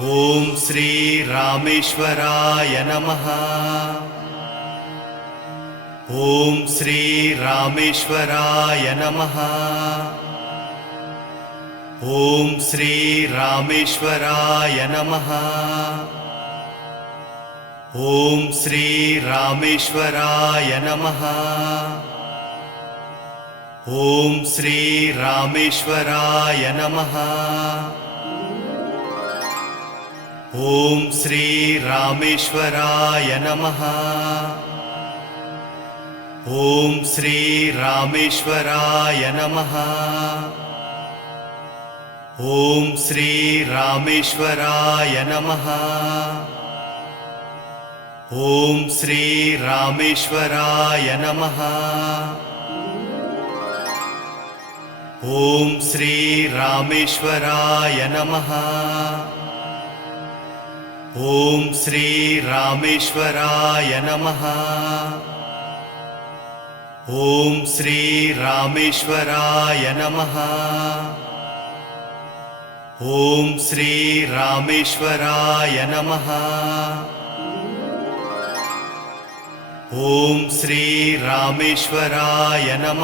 ओम श्री रामेश्वराय नमः। ओम श्री रामेश्वराय नमः। ओम श्री रामेश्वराय नमः। ओम श्री रामेश्वराय नमः। ओम श्री रामेश्वराय नमः। ओम श्री रामेश्वराय नमः। ओम श्री रामेश्वराय नमः। ओम श्री रामेश्वराय नमः। ओम श्री रामेश्वराय नमः। ओम श्री रामेश्वराय नमः। ओम श्री रामेश्वराय नमः। ओम श्री रामेश्वराय नमः। ओम श्री रामेश्वराय नमः। ओम श्री रामेश्वराय नमः।